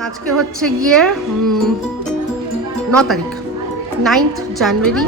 আজকে হচ্ছে গিয়ে ন তারিখ নাইন্থ জানুয়ারি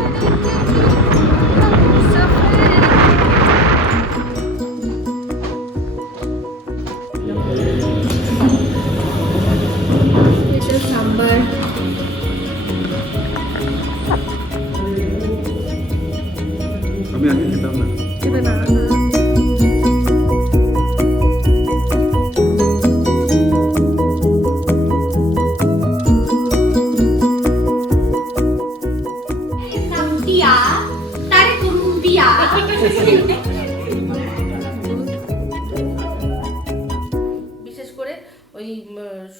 ওই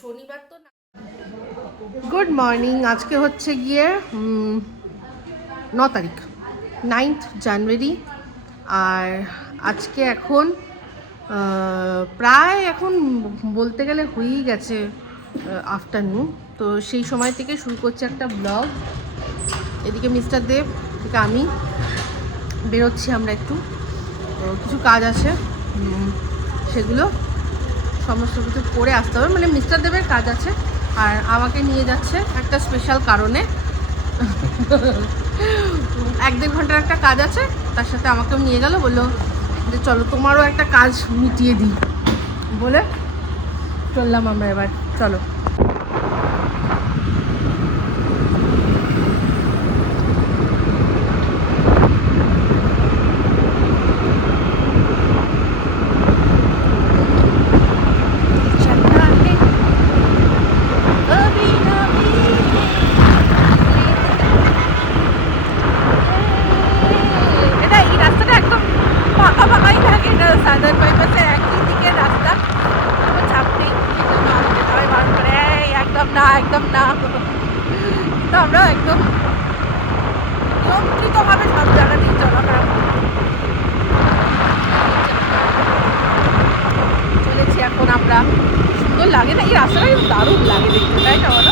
শনিবার তো গুড মর্নিং আজকে হচ্ছে গিয়ে ন তারিখ নাইন্থ জানুয়ারি আর আজকে এখন প্রায় এখন বলতে গেলে হয়েই গেছে আফটারনুন তো সেই সময় থেকে শুরু করছে একটা ব্লগ এদিকে মিস্টার দেব, এদিকে আমি, বেরোচ্ছি আমরা একটু কিছু কাজ আছে সেগুলো সমস্ত কিছু করে আসতে হবে। মানে মিস্টার দেবের কাজ আছে, আর আমাকে নিয়ে যাচ্ছে একটা স্পেশাল কারণে। এক দেড় ঘণ্টার একটা কাজ আছে, তার সাথে আমাকেও নিয়ে গেল, বলল যে চলো তোমারও একটা কাজ মিটিয়ে দিই। বলে চললাম আমরা এবার, চলো। এই রাস্তাটা দারুণ লাগে দেখতে তাই না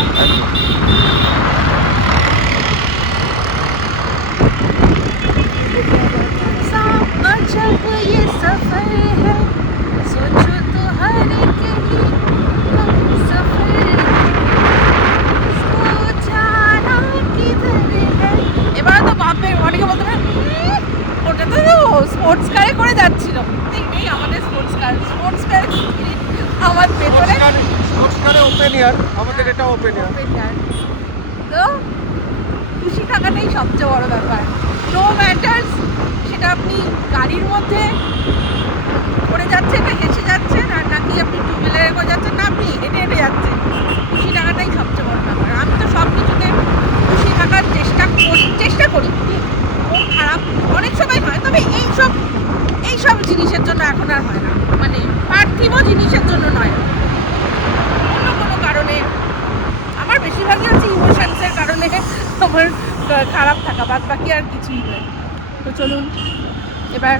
সেটা আপনি গাড়ির মধ্যে করে যাচ্ছেন না হেসে যাচ্ছেন আর নাকি আপনি টু হুইলারে করে যাচ্ছেন? না, আপনি হেঁটে হেঁটে যাচ্ছেন। খুশি থাকাটাই সবচেয়ে বড় ব্যাপার। আমি তো সব কিছুতে খুশি থাকার চেষ্টা করি চেষ্টা করি। মন খারাপ অনেক সময় হয়, তবে এইসব এইসব জিনিসের জন্য এখন আর হয় না। মানে পার্থিব জিনিসের জন্য নয়। অন্য কোনো কারণে আমার বেশিরভাগই হচ্ছে ইমোশনসের কারণে আমার খারাপ থাকা বাদ বাকি আর কিছুই নয়। তো চলুন এবার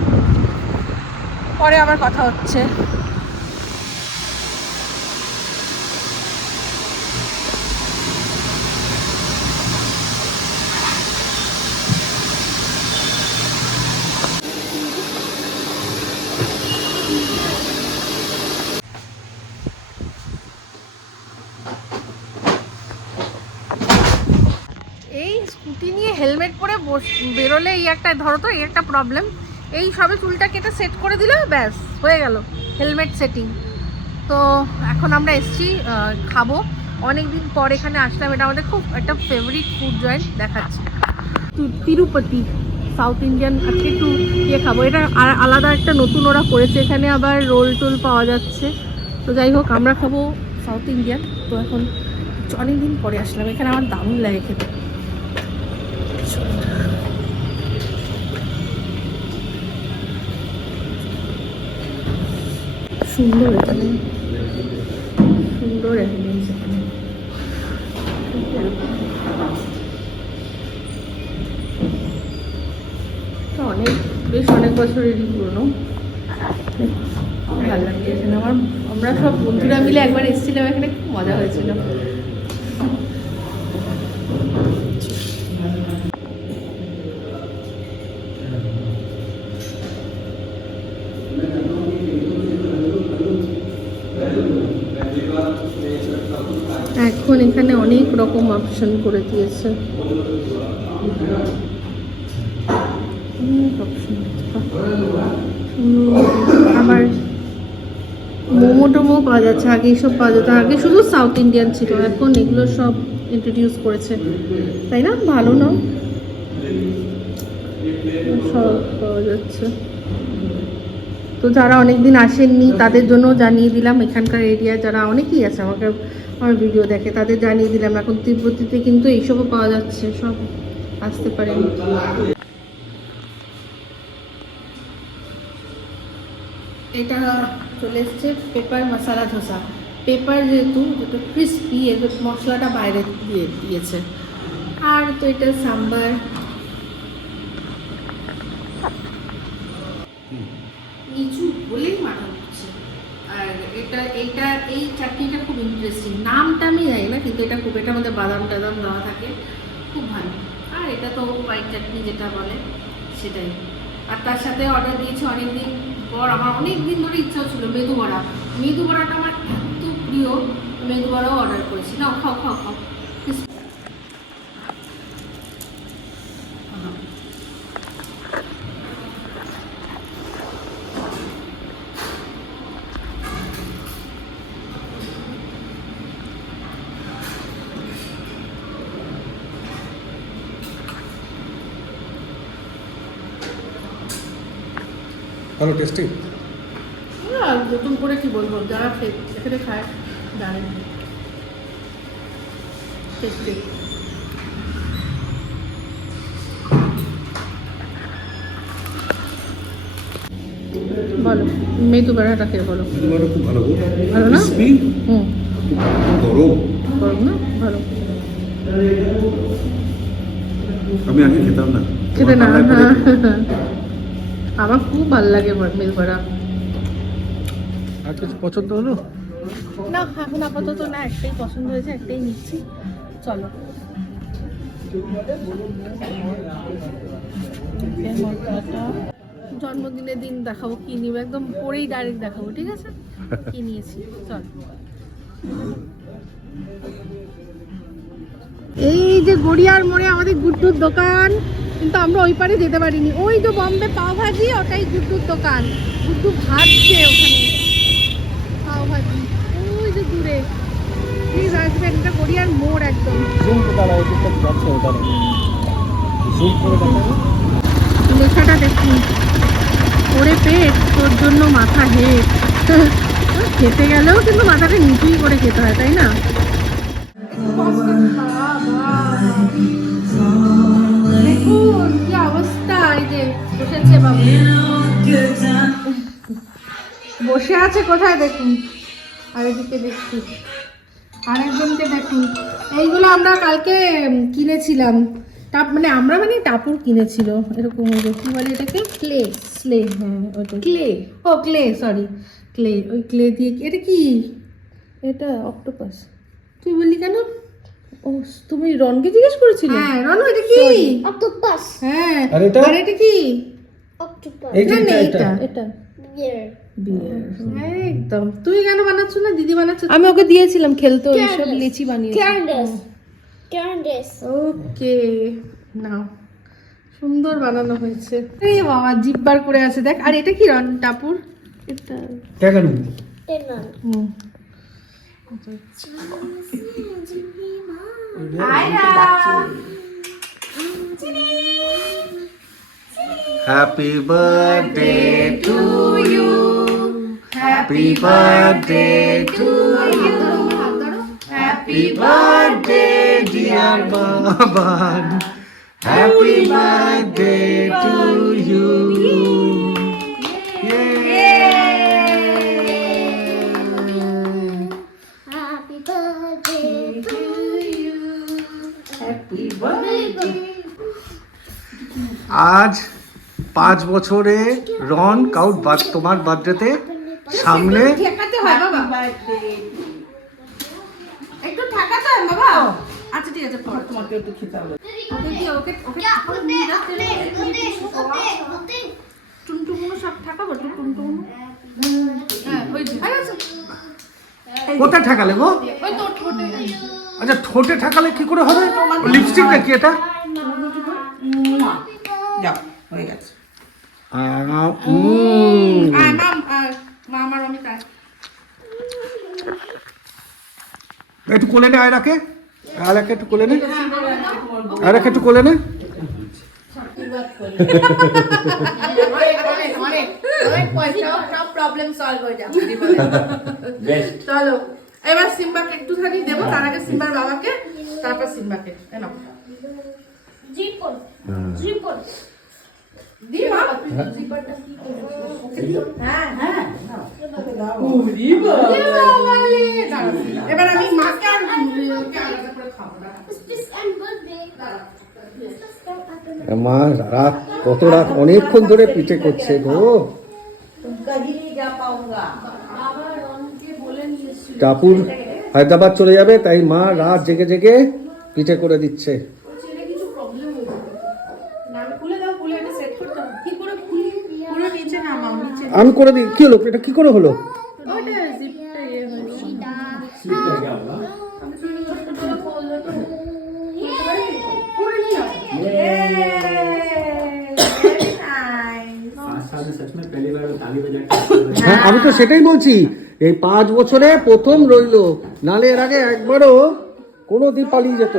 পরে আবার কথা হচ্ছে। হেলমেট পরে বেরোলে এই একটা, ধরো তো এই একটা প্রবলেম এই সবে চুলটা কেটে সেট করে দিলে ব্যাস, হয়ে গেল হেলমেট সেটিং তো এখন আমরা এসছি খাব। অনেক দিন পর এখানে আসলাম, এটা আমাদের খুব একটা ফেভারিট ফুড জয়েন্ট দেখাচ্ছি। তিরুপতি সাউথ ইন্ডিয়ান আজকে একটু ইয়ে খাব। এটা আলাদা একটা নতুন ওরা করেছে, এখানে আবার রোল টোল পাওয়া যাচ্ছে। তো যাই হোক, আমরা খাব সাউথ ইন্ডিয়ান তো এখন অনেক দিন পরে আসলাম, এখানে আমার দারুণ লাগে খেতে। সুন্দর এখানে। সুন্দর অ্যাম্বিয়েন্স এখানে। অনেক, বেশ অনেক বছরেরই পুরনো। ভালো লাগে আমার, আমরা সব বন্ধুরা মিলে একবার এসেছিলাম এখানে, খুব মজা হয়েছিল। এখন অনেক রকম অপশন করে দিয়েছে। আবার মোমো টোমো পাওয়া যাচ্ছে, আগে এইসব পাওয়া যেত আগে শুধু সাউথ ইন্ডিয়ান ছিল, এখন এগুলো সব ইন্ট্রোডিউস করেছে। তাই না? ভালো না? সব পাওয়া যাচ্ছে। তো যারা অনেকদিন আসেননি, তাদের জন্য জানিয়ে দিলাম, এখানকার এরিয়া যারা অনেকেই আছে, আমাকে আমার ভিডিও দেখে, তাদের জানিয়ে দিলাম, এখন তিব্বতিতে কিন্তু এইসবও পাওয়া যাচ্ছে, সব আসতে পারে। এটা চলে এসছে পেপার মশলা ধোসা। পেপার যেহেতু যেটা ক্রিস্পি এর মশলাটা বাইরে দিয়ে দিয়েছে। আর তো এটা সাম্বার। নিচু বলেই মাথা হচ্ছে আর এটা, এইটা, এই চাটনিটা ইন্টারেস্টিং নামটা আমি জানি না, কিন্তু এটা খুব এটা আমাদের বাদাম টাদাম দেওয়া থাকে। খুব ভালো। আর এটা তো হোয়াইট চাটনি যেটা বলে, সেটাই। আর তার সাথে অর্ডার দিয়েছি অনেক দিন পর, আমার অনেক দিন ধরে ইচ্ছা ছিল মেদু বড়া। মেদু বড়াটা আমার এত প্রিয় মেদু বড়াও অর্ডার করেছি। না খাও খাও খাও। ভালো টেস্টি আর নতুন করে কি বলব? যারা এখানে খায় জানেন টেস্টি বলো মেদু বেড়াটা খেয়ে বলো। খুব ভালো ভালো না? হুম। গরম। গরম না? ভালো। আমি আগে খেতাম না। খেতে না তোমার পাল্লায় পড়ে হ্যাঁ। আমার খুব ভালো লাগে মেদু বড়া আর কিছু পছন্দ হলো? না এখন আপাতত না একটাই পছন্দ হয়েছে একটাই নিচ্ছি। চলো। জন্মদিনের দিন দেখাবো কি নিবে একদম পরেই ডাইরেক্ট দেখাবো ঠিক আছে? কি নিয়েছি চল। এই যে গড়িয়ার মোড়ে আমাদের গুড্ডুর দোকান। কিন্তু আমরা ওই পারে যেতে পারিনি। ওই যে বম্বে পাও ভাজি ওটাই গুড্ডুর দোকান। গুড্ডু ভাজছে ওখানে। পাও ভাজি। ওই যে দূরে। প্লিজ আসবেন এটা গড়িয়ার মোড় একদম। করে করে লেখাটা দেখুন। ওরে পেট তোর জন্য মাথা হেট। খেতে গেলেও কিন্তু মাথাটা নিচুই করে খেতে হয় তাই না? বসেছে বাবু। বসে আছে কোথায় দেখুন? আর এদিকে দেখছি। আরেকজনকে দেখুন। এইগুলো আমরা কালকে কিনেছিলাম। টাপ মানে আমরা মানে টাপুর কিনেছিল। এরকম কি বলে এটাকে? ক্লে স্লে হ্যাঁ ওইটা। ক্লে। ও ক্লে সরি ক্লে ওই ক্লে দিয়ে এটা কি? এটা অক্টোপাস। তুই বললি কেন? ও তুমি রনকে জিজ্ঞেস করেছিলে? হ্যাঁ রন এটা কি? অক্টোপাস হ্যাঁ আর এটা? আর এটা কি? অক্টোপাস না, না, এটা এটা। এটা এটা বিয়ার একদম। তুই কেন বানাচ্ছ না? দিদি বানাচ্ছ আমি ওকে দিয়েছিলাম খেলতে ওই সব লিচি বানিয়ে ক্যান্ডাস ক্যান্ডাস ওকে নাও। সুন্দর বানানো হয়েছে। এই বাবা জিব্বার করে আছে। দেখ আর এটা কি রন টাপুর? এটা। কেন? টেনন hmm happy birthday to you happy birthday to happy birthday dear Baban happy birthday to সব পাঁচ তো টুনটুমুনো কাউট ওই তোমার বার্থডেতে আচ্ছা কোথায় ঠেকালে গো? আচ্ছা ঠোঁটে ঠেকালে কি করে হবে? লিপস্টিক নাকি এটা? যাও হয়ে গেছে। একটু কোলে নে আয়রাকে আয়রাকে একটু কোলে নে। আয়রাকে একটু কোলে নে। হয়ে চলো এবার সিম্বাকে একটুখানি দেবো তার আগে সিম্বার বাবাকে তারপর সিম্বাকে। হ্যাঁ হ্যাঁ এবার আমি মাকে আর আলাদা করে খাব না This and birthday. মা রাত কত রাত? অনেকক্ষণ ধরে পিঠে করছে গো। টাপুর হায়দ্রাবাদ চলে যাবে তাই মা রাত জেগে জেগে পিঠে করে দিচ্ছে খুলে দাও খুলে এটা সেট করতে হবে কি করে খুলি পুরো নিচে নামাও নিচে আমি করে দিই। কি হলো? এটা কি করে হলো? হ্যাঁ আমি তো সেটাই বলছি। এই পাঁচ বছরে প্রথম রইল, নালে এর আগে একবারও কোনো দিন পালিয়ে যেত।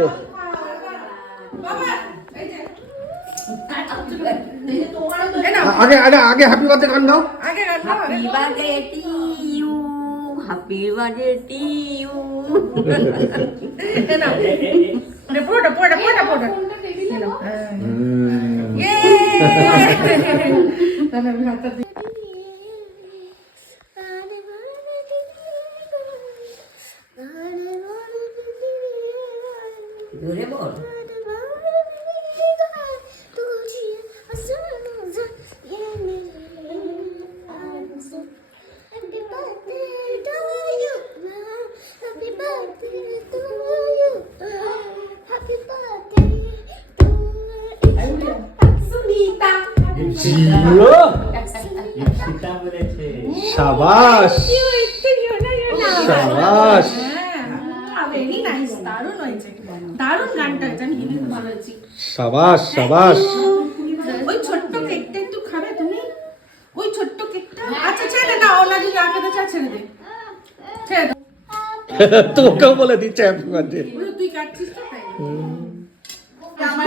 আগে আগে আগে হ্যাপি বার্থডে গান গাও। আগে গান. Happy birthday to you. এ নাও। এটা পুরোটা পুরোটা পুরোটা পুরোটা। তাহলে আমি হাতটা ধরে বল। ভালো হয়েছি সাবাস সাবাস। ওই ছোট্ট কেকটা একটু খাবে তুমি ওই ছোট্ট কেকটা আচ্ছা ছেড়ে দাও ওনা যদি আঁকে তো চা ছেড়ে দে ছেড়ে দাও তোকেও বলে দিচ্ছে তুই কাটছিস তো তাই সামনে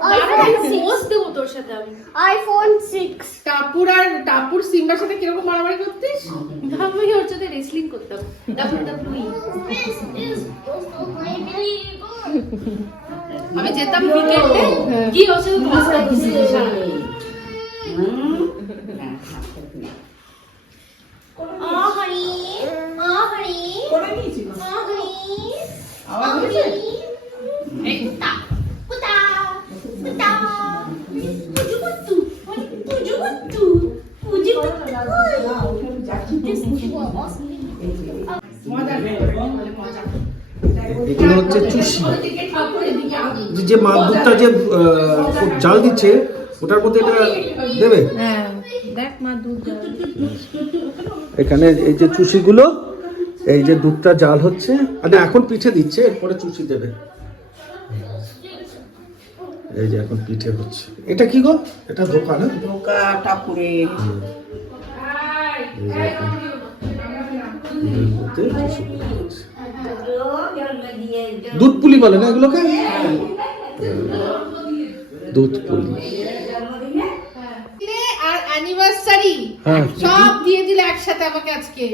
হেভি ভালোবাসা হেভি মারামারি 6. টাপুর আর টাপুর সিম্বার সাথে কীরকম মারামারি করতিস? ভাবি ওর সাথে রেসলিং করতাম। My baby. আমি যেতাম ক্রিকেটে কি ওর সাথে সাথে. আওয়াজ হয়েছে? যে- যে মা দুধটা যে জাল দিচ্ছে ওটার মধ্যে এটা দেবে? হ্যাঁ দেখ মা দুধ এখানে এই যে চুষিগুলো এই যে দুধটা জাল হচ্ছে। আর এখন পিঠে দিচ্ছে এরপরে চুষি দেবে। এই যে এখন পিঠে হচ্ছে। এটা কি গো? এটা ধোকা না? ধোকা ঠাকুরে। দুধ পুলি বলে না এগুলোকে? দুধ পুলি। আর অ্যানিভার্সারি হ্যাঁ। সব দিয়ে দিলে একসাথে আমাকে আজকে।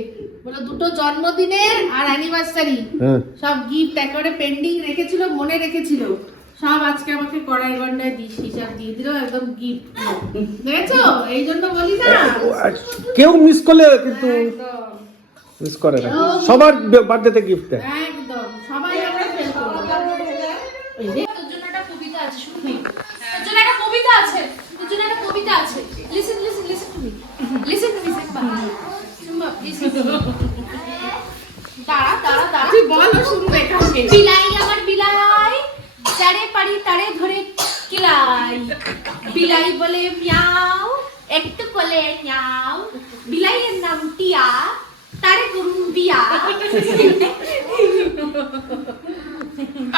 বলো দুটো জন্মদিনের আর অ্যানিভার্সারি হ্যাঁ। সব গিফট একেবারে পেন্ডিং রেখেছিল মনে রেখেছিল। সব আজকে আমাকে কড়াই গন্ডায় দিস হিসাব দিয়ে দিল একদম গিফট দেখেছ? এই জন্য বলি না। কেউ মিস করলে কিন্তু মিস করে না। সবার বার্থডেতে গিফট দেয়। একদম। সবাই আমরা ফেল ওই যে তোর জন্য একটা কবিতা আছে শুনবি? তোর জন্য একটা কবিতা আছে। তোর জন্য একটা কবিতা আছে। Listen listen listen to me listen to me Simba Simba দাঁড়া দাঁড়া দাঁড়া। তুই বল ও শুনবে কাউকে বিলাই আমার বিলাই যারে পারি তারে ধরে কিলাই। বিলাই বলে মিয়াও একটু বলে মিয়াও বিলাইয়ের নাম টিয়া তারে করুন বিয়া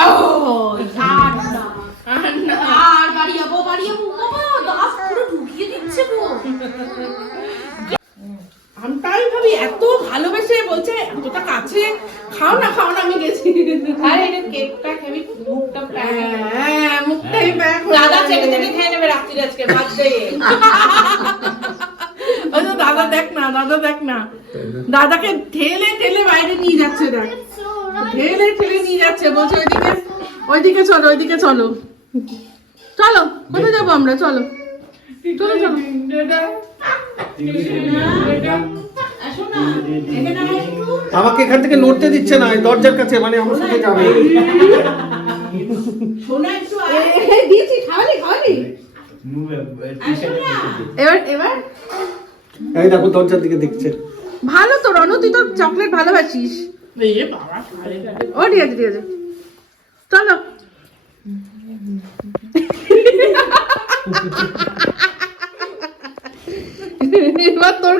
ও আর না আর না আর বাড়িয়াবো বাড়িয়াবো বাবা দাস পুরো ঢুকিয়ে দিচ্ছে গো। আমি তাই ভাবি এত ভালোবেসে বলছে এতটা কাছে খাও না খাও না আমি গেছি। আরে এটা কেকটা খাবি মুখটা হ্যাঁ মুখটাই ব্যাগ দাদা চেটে চেটে খেয়ে নেবে রাত্রির আজকে বার্থডে ওই তো দাদা দেখ না দাদা দেখ না। দাদাকে ঠেলে ঠেলে বাইরে নিয়ে যাচ্ছে দেখ। ঠেলে ঠেলে নিয়ে যাচ্ছে বলছে ওইদিকে ওইদিকে চলো ওইদিকে চলো। চলো কোথায় যাব আমরা? চলো। চলো চলো। আমাকে এখান থেকে নড়তে দিচ্ছে না দরজার কাছে মানে আমার সাথে যাবে। এবার এবার। এই দেখো দরজার দিকে দেখছে। ভালো তো রনু তুই তো চকলেট ভালোবাসিস। ও ঠিক আছে ঠিক আছে। চলো।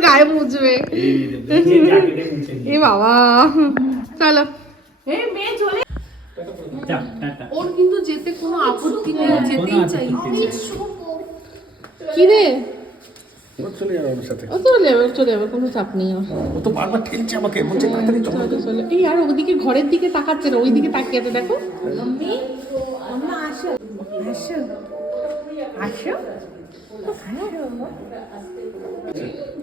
গায়ে মুছবে। এ বাবা। চলো। এই মেয়ে চলে ওর কিন্তু যেতে কোনো আপত্তি নেই যেতেই চাই। কি রে? ও চলে যাবে আমার সাথে। ও চলে যাবে চলে যাবে কোনো চাপ নেই ও তো বারবার ঠেলছে আমাকে বলছে তাড়াতাড়ি চলো চলো চলো। এই আর ওদিকে ঘরের দিকে তাকাচ্ছে না ওই দিকে তাকিয়ে আছে দেখো।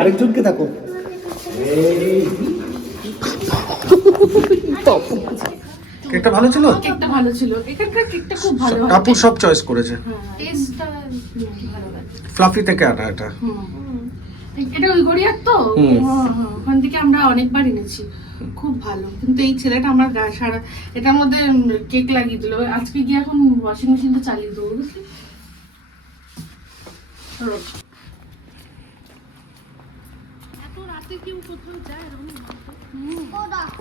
আরেকজনকে দেখো কেকটা ভালো ছিল? কেকটা ভালো ছিল। এখানকার কেকটা খুব ভালো টাপু সব চয়েস করেছে। টেস্টটা ফ্লাফি থেকে আনা এটা। এটা ওই গড়িয়ার তো। হ্যাঁ, হ্যাঁ, ওখান থেকে আমরা অনেকবার এনেছি। খুব ভালো। কিন্তু এই ছেলেটা আমার গা সারা এটার মধ্যে কেক লাগিয়ে দিল। আজকে গিয়ে এখন ওয়াশিং মেশিনটা চালিয়ে দেবো বুঝলি? এত রাতে কেউ কোথাও যায়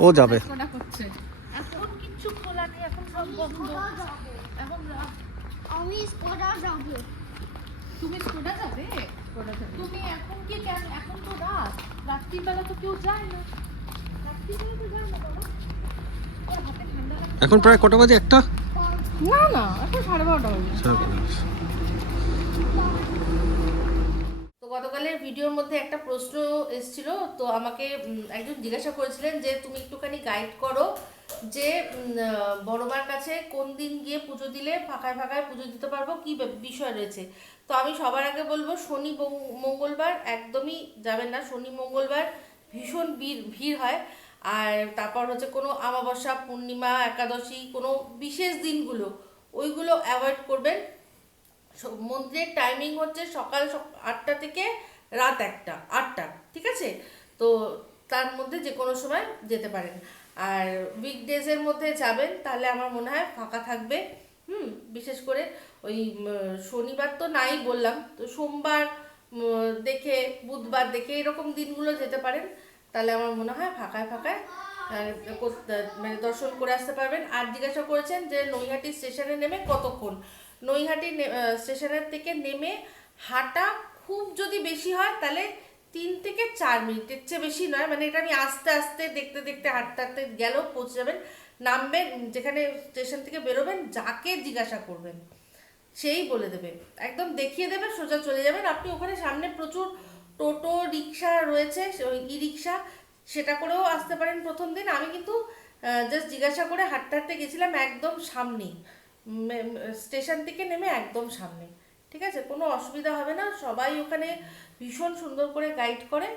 ও যাবে। এখন কিচ্ছু খোলা নেই এখন সব বন্ধ। এখন আমি স্কোডা যাব। তুমি স্কোডা যাবে? তুমি এখন কি কেন এখন তো রাত। রাত্রিবেলা তো কেউ যায় না। রাত্রিবেলা তো যায় এখন প্রায় কটা বাজে? একটা? না না এখন সাড়ে বারোটা বাজে। তো গতকালের ভিডিওর মধ্যে একটা প্রশ্ন এসেছিল, তো আমাকে একজন জিজ্ঞাসা করেছিলেন যে, তুমি একটুখানি গাইড করো যে বড়মার কাছে কোন দিন গিয়ে পুজো দিলে ফাঁকায় ফাঁকায় পুজো দিতে পারব? কি বিষয় রয়েছে? তো আমি সবার আগে বলব, শনি মঙ্গলবার একদমই যাবেন না। শনি মঙ্গলবার ভীষণ ভিড় ভিড় হয়। আর তারপর হচ্ছে কোনো আমাবস্যা পূর্ণিমা, একাদশী, কোনো বিশেষ দিনগুলো, ওইগুলো অ্যাভয়েড করবেন। মন্দিরের টাইমিং হচ্ছে সকাল সক- আটটা থেকে রাত একটা, আটটা, ঠিক আছে? তো তার মধ্যে যে কোনো সময় যেতে পারেন। আর উইকডেজের মধ্যে যাবেন, তাহলে আমার মনে হয় ফাঁকা থাকবে। হুম, বিশেষ করে ওই শনিবার তো নাই বললাম। তো সোমবার দেখে, বুধবার দেখে এরকম দিনগুলো যেতে পারেন। তাহলে আমার মনে হয় ফাঁকায় ফাঁকায় মানে দর্শন করে আসতে পারবেন। আর জিজ্ঞাসা করেছেন যে নৈহাটি স্টেশনে নেমে কতক্ষণ? নৈহাটি স্টেশনের থেকে নেমে হাঁটা খুব যদি বেশি হয়, তাহলে তিন থেকে চার মিনিটের চেয়ে বেশি নয় মানে এটা আমি আস্তে আস্তে দেখতে দেখতে হাঁটতে হাঁটতে গেলেও পৌঁছে যাবেন। নামবেন, যেখানে স্টেশন থেকে বেরোবেন, যাকে জিজ্ঞাসা করবেন, সেই বলে দেবে একদম দেখিয়ে দেবে সোজা চলে যাবেন। আপনি ওখানে সামনে প্রচুর টোটো, রিক্সা রয়েছে ই রিক্সা সেটা করেও আসতে পারেন প্রথম দিন। আমি কিন্তু জাস্ট জিজ্ঞাসা করে হাঁটতে হাঁটতে গেছিলাম একদম সামনেই। স্টেশন থেকে নেমে একদম সামনে ঠিক আছে কোনো অসুবিধা হবে না সবাই ওখানে ভীষণ সুন্দর করে গাইড করে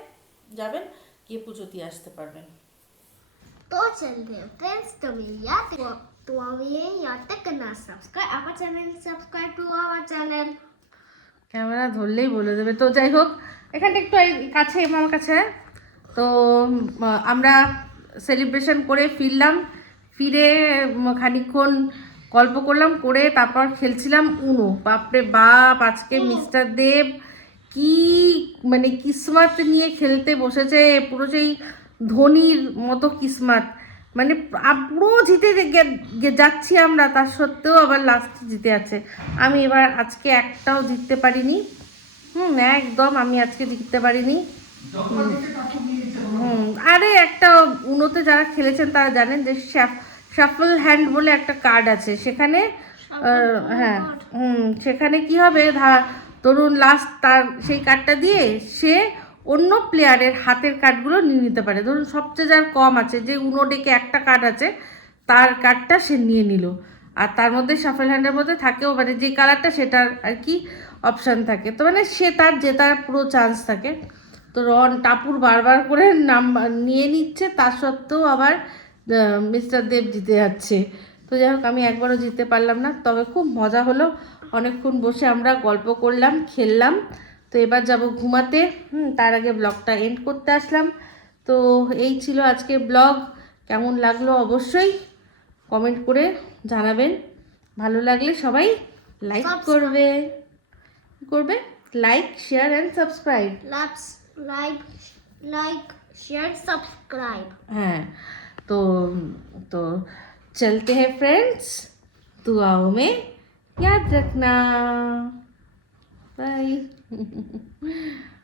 যাবেন গিয়ে পুজো দিয়ে আসতে পারবেন तो चलते हैं फ्रेंड्स तो मेरी याद तो ये याद तक करना subscribe our channel subscribe to our channel camera ধরলেই বলে দেবে তো যাই হোক এখানটা একটু এই কাছে এম আমার কাছে হ্যাঁ? তো উম, আমরা সেলিব্রেশন করে ফিরলাম ফিরে উম, খানিকক্ষণ গল্প করলাম, করে তারপর খেলছিলাম উনো বাপরে বাপ, আজকে মিস্টার দেব কি মানে কিসমাত নিয়ে খেলতে বসেছে, পুরো সেই ধোনির মতো কিসমাত। মানে পুরো জিতে যাচ্ছি আমরা, তার সত্ত্বেও আবার লাস্ট জিতে আছে। আমি এবার আজকে একটাও জিততে পারিনি। হুম, একদম আমি আজকে জিততে পারিনি। হুম, আরে একটা উনোতে যারা খেলেছেন, তারা জানেন যে শাফল হ্যান্ড বলে একটা কার্ড আছে। সেখানে হ্যাঁ হুম সেখানে কি হবে? ধরুন লাস্ট তার সেই কার্ডটা দিয়ে সে অন্য প্লেয়ারের হাতের কার্ডগুলো নিয়ে নিতে পারে। ধরুন সবচেয়ে যার কম আছে যে উনো ডেকে একটা কার্ড আছে তার কার্ডটা সে নিয়ে নিল। আর তার মধ্যে শাফেল হ্যান্ডের মধ্যে থাকেও মানে যে কালারটা সেটার আর কি অপশান থাকে। তো মানে সে তার জেতার পুরো চান্স থাকে। তো রন টাপুর বারবার করে নাম নিয়ে নিচ্ছে তা সত্ত্বেও আবার মিস্টার দেব জিতে যাচ্ছে। তো যাই হোক আমি একবারও জিতে পারলাম না তবে খুব মজা হলো। অনেকক্ষণ বসে আমরা গল্প করলাম খেললাম। তো এবার যাব ঘুমাতে। হুম তার আগে ব্লগটা এন্ড করতে আসলাম। তো এই ছিল আজকে ব্লগ কেমন লাগল অবশ্যই কমেন্ট করে জানাবেন। ভালো লাগলে সবাই লাইক করবে। করবে? Like share and subscribe like like share subscribe হ্যাঁ। तो तो चलते हैं फ्रेंड्स दुआओं में याद रखना। बाय